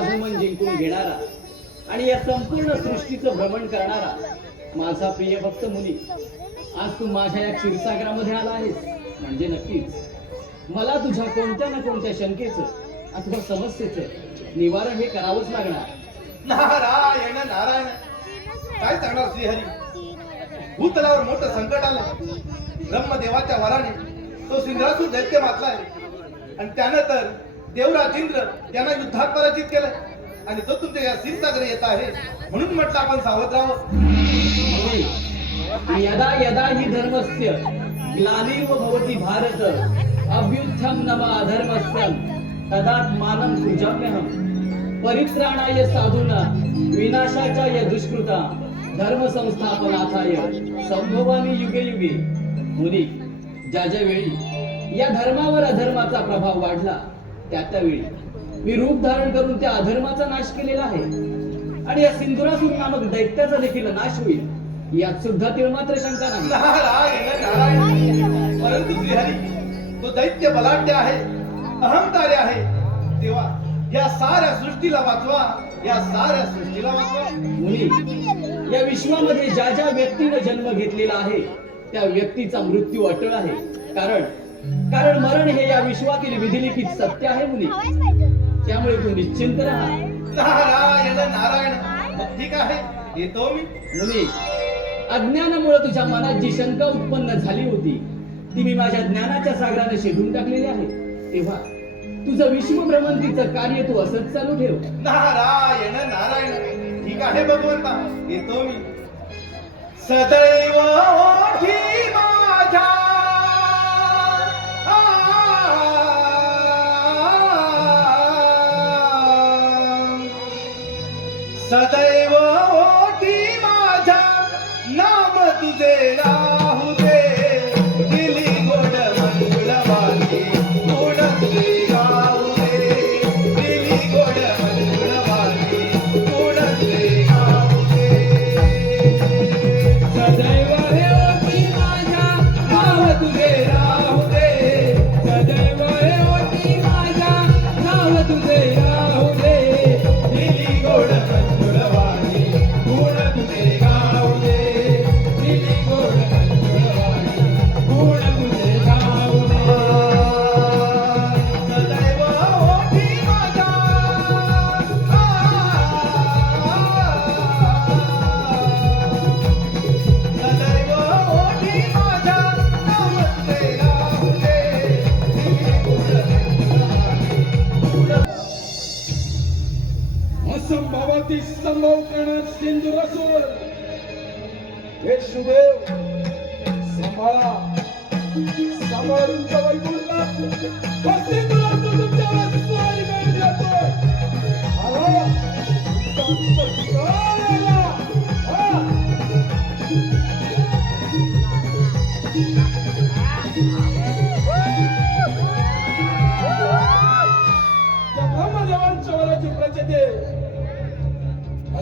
ब्रह्मांडी जिंकून घेणारा आणि या संपूर्ण सृष्टीचं भ्रमण करणारा माझा प्रिय भक्त मुनी आज तू माझ्या या क्षीरसागरामध्ये आला आहेस. म्हणजे नक्कीच. मला तुझ्या कोणत्या ना कोणत्या शंकेचं अथवा समस्येचं निवारण हे करावंच लागणार. नारायण नारायण. काय सांगणार श्रीहरी? भूतलावर मोठं संकट आलं. ब्रह्मदेवाच्या वराने तो सिंधरासूर दैत्य मातलाय आणि त्यानं तर देवराज इंद्र यांना युद्धात पराजित केलं. आणि तो तुमच्या या क्षीरसागरे येत आहे. म्हणून म्हटलं आपण सावध राहावं. यदा यदा हि धर्मस्य ग्लानिव भवति भारत अभ्युत्थम नम अधर्मस्यं मानम सृजाम्यहम् परित्राणाय साधूना विनाशाच्या या दुष्कृता धर्म संस्थापनाथाय संभवानी युगे युगे। मुनी ज्या ज्या वेळी या धर्मावर अधर्माचा प्रभाव वाढला त्या त्यावेळी मी रूप धारण करून त्या अधर्माचा नाश केलेला आहे. आणि या सिंधुरासूर नामक दैत्याचा देखील नाश होईल यात सुद्धा तिळमात्र शंका नाही. परंतु श्रीहरी तो दैत्य बलाढ्य आहे अहंकारी आहे. तेव्हा या साऱ्या सृष्टीला वाचवा या साऱ्या सृष्टीला वाचवा. मुनी या विश्वामध्ये ज्या ज्या व्यक्तीनं जन्म घेतलेला आहे त्या व्यक्तीचा मृत्यू अटळ आहे. कारण कारण मरण हे या विश्वातील विधिलिखित सत्य आहे मुनी त्यामुळे तू निश्चिंत राहा. नारायण ठीक आहे येतो मी. मुनी अज्ञानामुळे तुझ्या मनात जी शंका उत्पन्न झाली होती ती मी माझ्या ज्ञानाच्या सागराने शेडून टाकलेली आहे. तेव्हा तुझं विश्वभ्रमंतीचं कार्य तू असंच चालू ठेव. नारायण नारायण. ठीक आहे भगवंता. येतो मी. सदैव माझ्या सदैव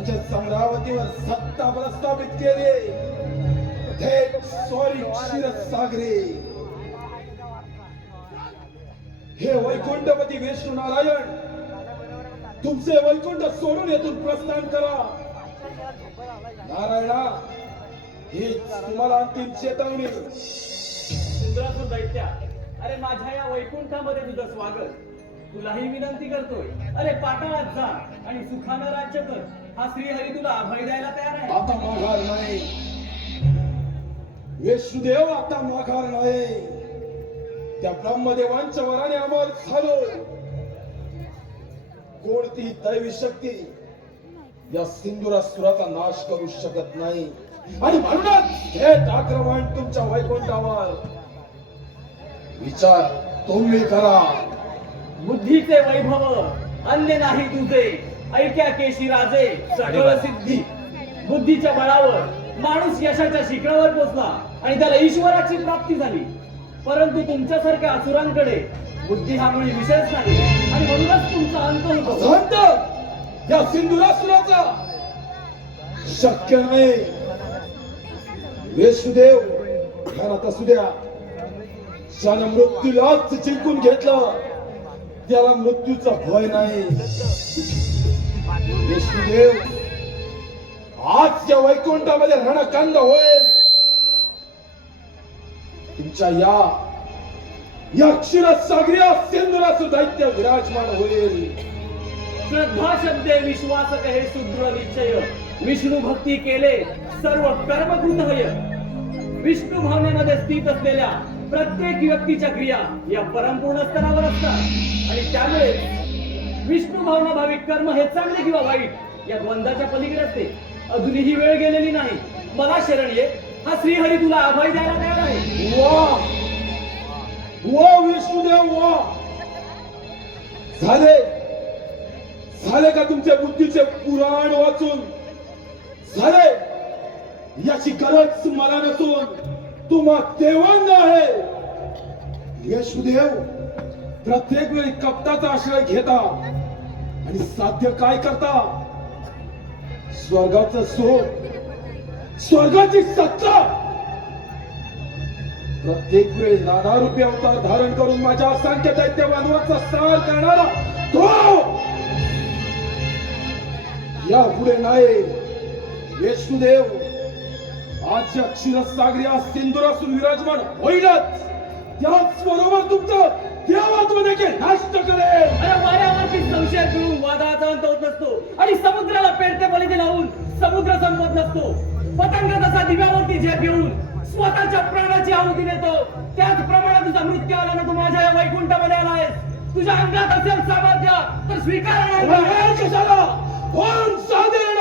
त्यांच्या समरावतीवर सत्ता प्रस्थापित केली थेट सॉरी क्षीरसागरे हे वैकुंठपती विष्णू नारायण तुमचे वैकुंठ सोडून येथून प्रस्थान करा. नारायणा ही तुम्हाला अंतिम चेतावणी. इंद्रासूर दैत्या अरे माझ्या या वैकुंठामध्ये तुझं स्वागत. तुलाही विनंती करतोय. अरे पाटाळात जा आणि सुखानं राज्य कर. हा श्रीहरी तुला अभय द्यायला तयार आहे. आता माघार नाही. विष्णुदेव आता माघार नाही. त्या ब्रह्मदेवांच्या वराने अमर झालो. कोणतीही दैवी शक्ती या सिंधुरासुराचा नाश करू शकत नाही. आणि म्हणूनच थेट आक्रमण तुमच्या वैकुंठावर. विचार तुम्ही करा. बुद्धीचे वैभव अन्य नाही तुझे. ऐक्या केशी राजे सकळ सिद्धी. बुद्धीच्या बळावर माणूस यशाच्या शिखरावर पोचला आणि त्याला ईश्वराची प्राप्ती झाली. परंतु तुमच्यासारख्या असुरांकडे बुद्धी हा मुळी विषयच नाही. आणि म्हणूनच तुमचा अंत होतो. संत या सिंधुरासुराचा शक्य नाही. वेशुदेव ध्यानात असू द्या. ज्यानं मृत्यूलाच जिंकून घेतलं त्याला मृत्यूचा भय नाही. विष्णुदेव आज या वैकुंठामध्ये रणकांड होईल. तुमच्या या या क्षीरसागरिया सिंधुराचं दैत्य विराजमान होईल. श्रद्धा शब्दे विश्वास कहे सुदृढ निश्चय. विष्णू भक्ती केले सर्व कर्मकृत होय. विष्णू भावनेमध्ये स्थित असलेल्या प्रत्येक व्यक्तीच्या क्रिया या परमपूर्ण स्तरावर असतात. आणि त्यामुळे विष्णू भावना भाविक कर्म हे चांगले किंवा वाईट या द्वंद्वाच्या पलीकडे असते. अजूनही वेळ गेलेली नाही. मला शरण ये. हा श्रीहरी तुला अभय द्यायला तयार आहे. वा. वा विष्णुदेव वा. झाले. झाले का तुमच्या बुद्धीचे पुराण वाचून? झाले. याची गरज मला नसून तुम्हा देवांना आहे. यशुदेव प्रत्येक वेळी कपटाचा आश्रय घेता. आणि साध्य काय करता? स्वर्गाचं सोड स्वर्गाची सत्ता! प्रत्येक वेळ नाना रुपये अवतार धारण करून माझ्या असंख्य दैत्य बांधवाचा सार करणारा तो! या पुढे नाही. विष्णुदेव आजच्या क्षीरसागरी सिंधुरासून विराजमान होईलच. त्याच बरोबर तुमचं देवात्म देखील नष्ट करेल. अरे वाऱ्यावरती संशय करून वादाचा अंत होत नसतो. आणि समुद्राला पेरते बलिते लावून समुद्र संपत नसतो. पतंग जसा दिव्यावरती झेप घेऊन स्वतःच्या प्राणाची आहुती देतो. त्याचप्रमाणे तुझा मृत्यू आला ना तू माझ्या या वैकुंठामध्ये आलायस. तुझ्या अंगात असेल सामर्थ्य तर स्वीकार कोण साधारण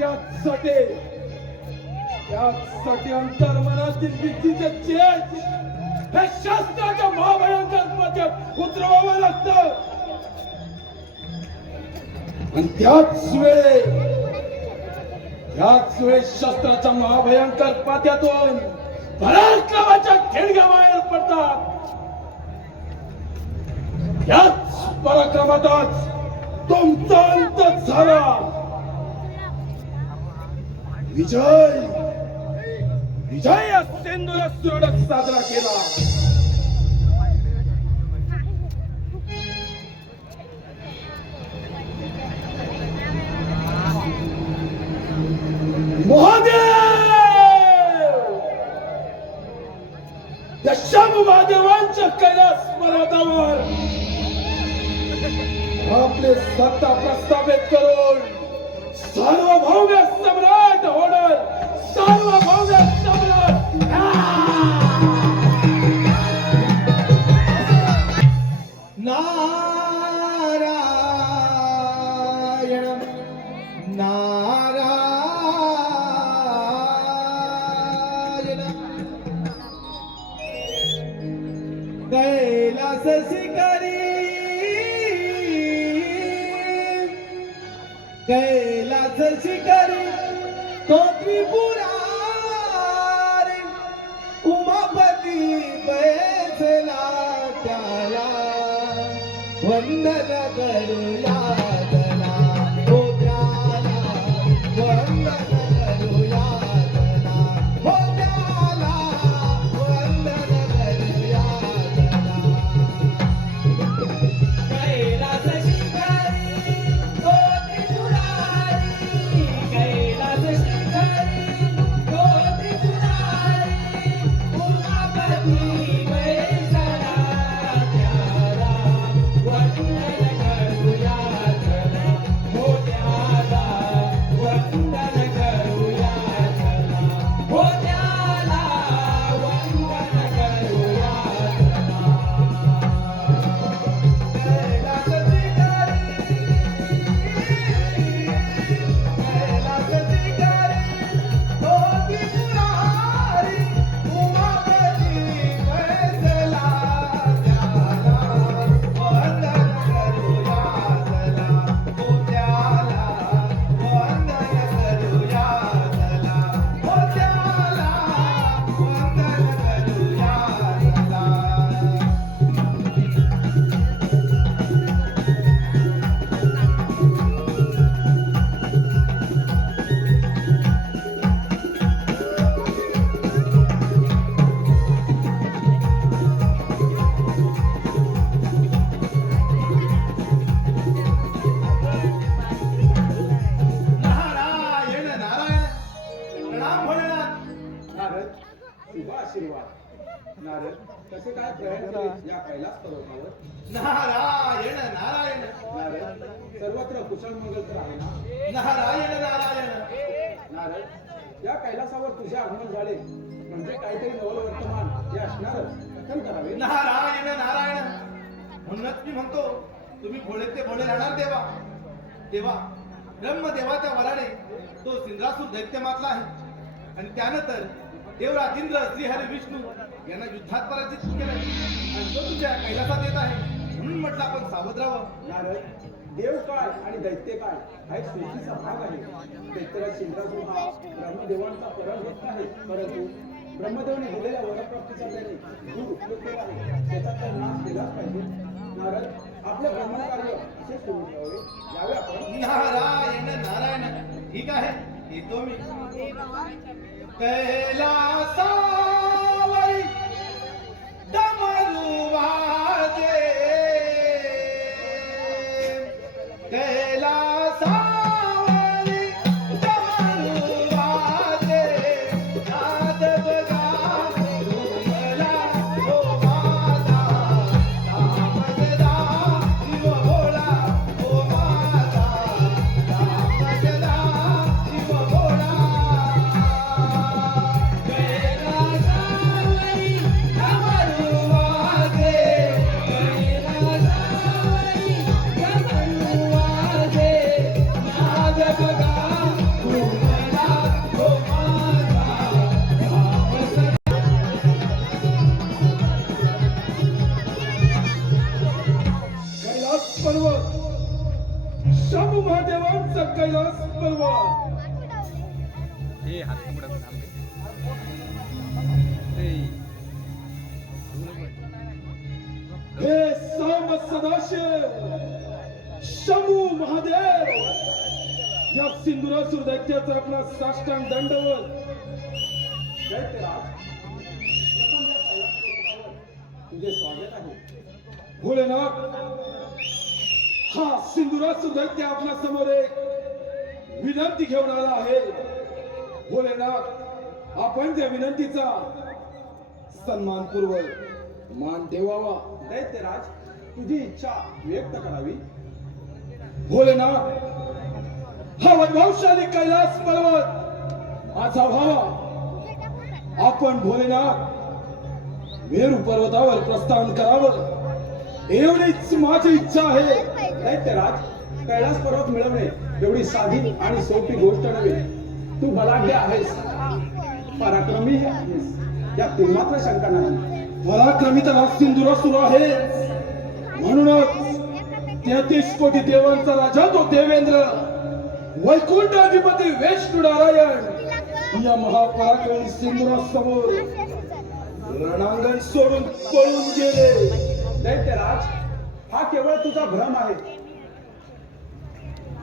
त्यासाठी त्यासाठी अंतर्मनातील भीतीचे चेत हे शास्त्राच्या महाभयंकर उतरवावं लागत. आणि त्याच वेळे त्याच वेळी शस्त्राच्या महाभयंकर पात्यातून पराक्रमाच्या खेळग्या बाहेर पडतात. याच पराक्रमातच तुमचा अंत झाला. विजय। विजय सिंधूर सुरडक साजरा केला महादेव! या शाम महादेवांच्या कैलास पर्वतावर आपले सत्ता प्रस्थापित करून सार्वभौम्य सम्राट होणार सार्वभौम्य कैलास शिकारी तो त्रिपुरारी उमापती बैसला त्याला वंदन करूया. असणारच नारायण नारायण. म्हणूनच मी म्हणतो तुम्ही भोळे ते भोळे राहणार देवा. देवा ब्रह्मदेवाच्या वराने तो सिंद्रासूर दैत्य मातला आहे. आणि त्यानंतर देवराजेंद्र श्रीहरी विष्णू यांना युद्धात पराजित केलं. आणि तो तुझ्या कैलासात येत आहे. म्हणून म्हटलं आपण सावध राहावं नारद देव काळ आणि दैत्य काळ हा एक सृष्टीचा भाग आहे. दैत्याला सिंद्रासूर हा ब्रह्मदेवांचा परम भक्त आहे. परंतु ब्रह्मदेवाने दिलेल्या वरप्राप्तीचा त्याने दूर उपयोग केला आहे त्याचा तर नाश केलाच पाहिजे. नारद आपलं ब्रह्मकार्य असे सुरू ठेवावे यावे आपण नारायण नारायण ठीक आहे? येतो मी. कैलासावरी डमरू कैलासा पर्वत शामू महादेवांचा कैलास पर्वत हे सांब सदाशिव. शंभू महादेव. या सिंधुरासूर दैत्याचा आपला साष्टांग दंडवत तुझे स्वागत आहे. भोलेनाथ. हा सिंधुराज दैत्य आपल्यासमोर एक विनंती घेऊन आला आहे. भोलेनाथ आपण त्या विनंतीचा सन्मानपूर्वक मान ठेवावा दैत्यराज तुझी इच्छा व्यक्त करावी. भोलेनाथ हा वैभवशाली कैलास पर्वत माझा भावा. आपण भोलेनाथ मेरू पर्वतावर प्रस्थान करावं. एवढीच माझी इच्छा आहे. दैत्यराज कैलास पर्वत मिळवणे एवढी साधी आणि सोपी गोष्ट नव्हे. तू बलाढ्य आहेस. पराक्रमी आहेस. यात मात्र शंका नाही पराक्रमी तर आज सिंधुरा सुरू आहे. म्हणूनच तेहतीस कोटी देवांचा राजा तो देवेंद्र वैकुंठ अधिपती विष्णू नारायण या महापराक्रमी सिंधुरा समोर रणांगण सोडून पळून गेले. दैत्यराज हा केवळ तुझा भ्रम आहे.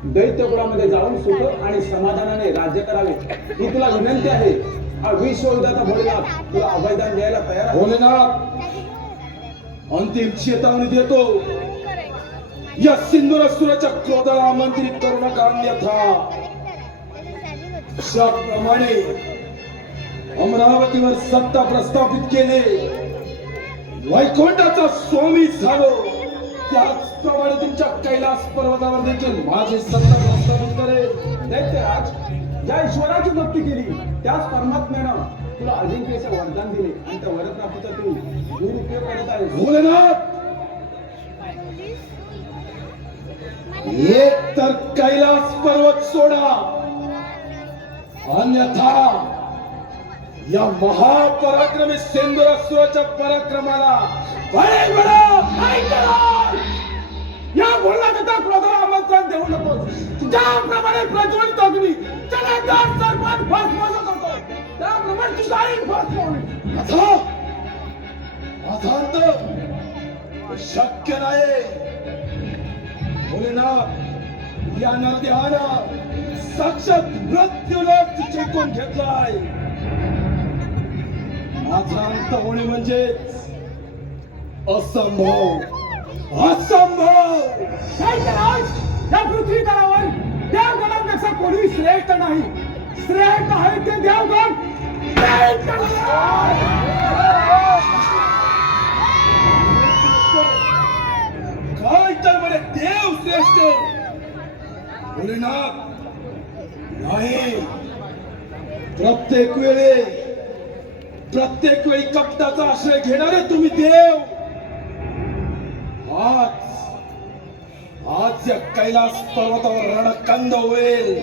दैत्यकुळामध्ये जाऊन सुख आणि समाधानाने राज्य करावे ही तुला विनंती आहे. हा विश्वविधाता भोलेनाथ तुला अभयदान द्यायला तयार भोलेनाथ अंतिम चेतावणी देतो. या सिंधुरासुराच्या क्रोधाला आमंत्रित करू नका अन्यथा. अशाप्रमाणे अमरावतीवर सत्ता प्रस्थापित केले. वैकुंठाचा स्वामी झालो. त्याचप्रमाणे तुमच्या कैलास पर्वतावर देखील माझे सत्ता प्रस्थापित करेल. दैत्यराज ज्या ईश्वराची भक्ती केली त्याच परमात्म्यानं तुला अजिंक्यचे वरदान दिले. आणि त्या वरप्राप्तीचा तू दुरुपयोग करत आहे. भोलेनाथ! एक तर कैलास पर्वत सोडा. अन्यथा या महापराक्रमी सिंधुरासुराच्या पराक्रमाला बळे बळा काय करा या भोलाच्या क्रोधाला आमंत्रण देऊ नको. ज्याप्रमाणे प्रज्वलित अग्नी त्याला जलदार सर्वात भस्मसात होतो त्याप्रमाणे तुझाही भस्म होईल अथवा माझा अंत शक्य नाही भोलेनाथ या नरदेहानं साक्षात मृत्यूलाच चेकून घेतलाय. अंत होणे म्हणजे असंभव असंभव! या पृथ्वी तलावर देवगणांपेक्षा कोणी श्रेष्ठ नाही. श्रेष्ठ आहे ते देवगण. काय तर म्हणे देव श्रेष्ठ! भोलेनाथ नाही. प्रत्येक वेळे प्रत्येक वेळी कपटाचा आश्रय घेणारे तुम्ही देव. आज आज या कैलास पर्वतावर रणकंद होईल.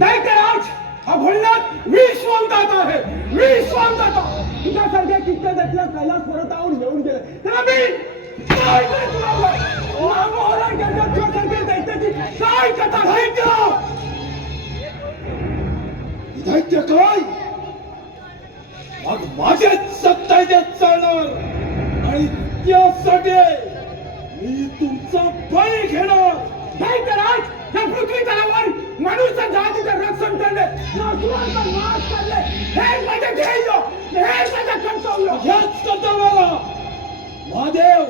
दैत्यराज हा भोलेनाथ विश्वदाता आहे. विश्वदाता तुझ्यासारख्या कित्या त्यातल्या कैलास पर्वतावर घेऊन गेले. त्याला मी काय काय तुझ्यासारख्या दैत्याची काय कथा? दैत्य! दैत्य काय? मग माझे सत्ता देत चालणार. आणि त्यासाठी मी तुमचा बळी घेणार. दैत्यराज या पृथ्वी तलावर मनुष्य जातीचं रक्षण करणे नासवांचा नाश करणे हे माझे ध्येय. हे माझं कर्तव्य. याच कर्तव्याला. महादेव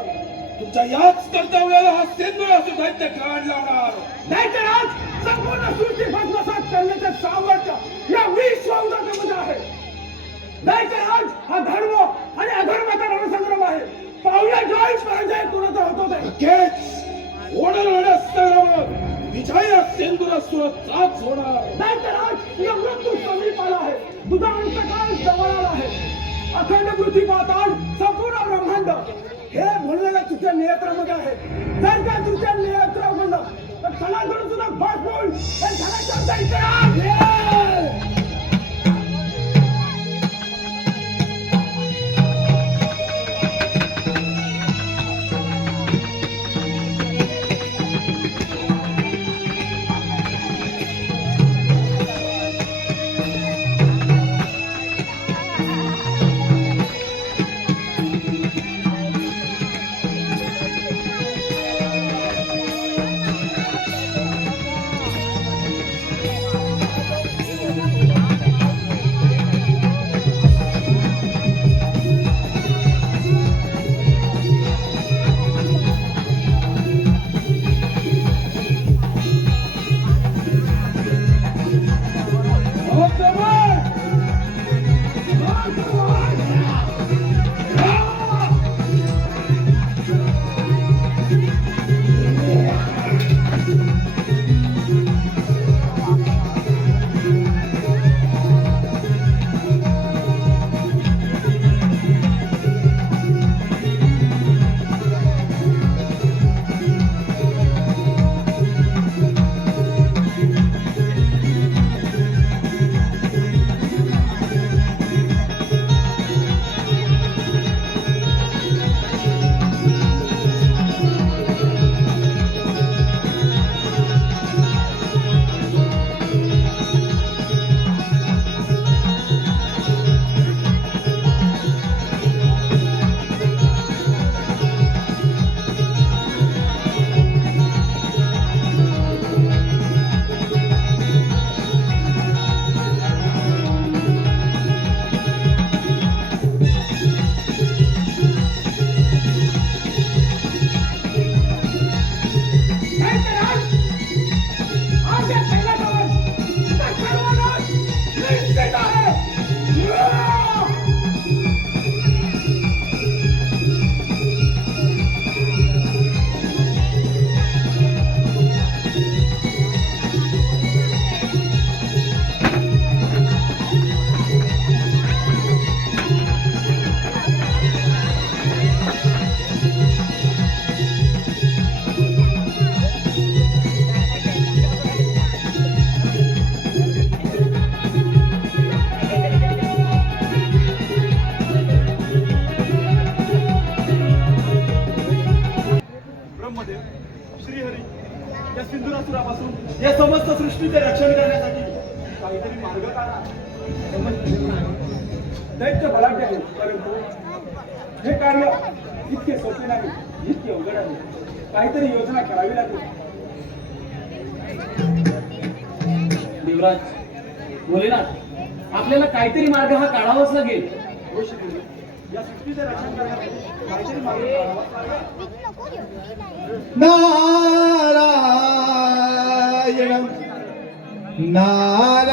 तुमच्या याच कर्तव्याला हा सेंदुराचं दैत्य काढ लावणार. दैत्यराज संपूर्ण सृष्टी भस्मसात करण्याचं सामर्थ्य या विश्वमध्ये आहे. दैत्यराज हा धर्म आणि अधर्माचा रणसंग्राम आहे. पावल्या जॉय पराजय कुणाचा होतो नक्कीच. होणार होण्यास विजया सेंदुरासुराचाच होणार. दैत्यराज तुझा मृत्यू समीप आला आहे. तुझा अंतकाळ जवळ आला आहे. अखंड पृथ्वी पाताळ संपूर्ण ब्रह्मांड हे म्हणलेलं तुझ्या नियंत्रणामध्ये आहे. जर का तुझ्या नियंत्रण म्हणलं तर सणाकडून तुझा भाग होईल. या समस्त सृष्टीचे रक्षण करण्यासाठी. काहीतरी मार्ग काढा दैत्य बलाढ्य आहे परंतु हे कार्य इतके सोपे नाही इतके अवघड आहे. काहीतरी योजना करावी लागेल. देवराज भोलेनाथ आपल्याला काहीतरी मार्ग हा काढावाच लागेल. हो या सृष्टीचे रक्षण करण्यासाठी काहीतरी मार्ग काढावाच लागेल. नारायण નારાયણ નારાયણ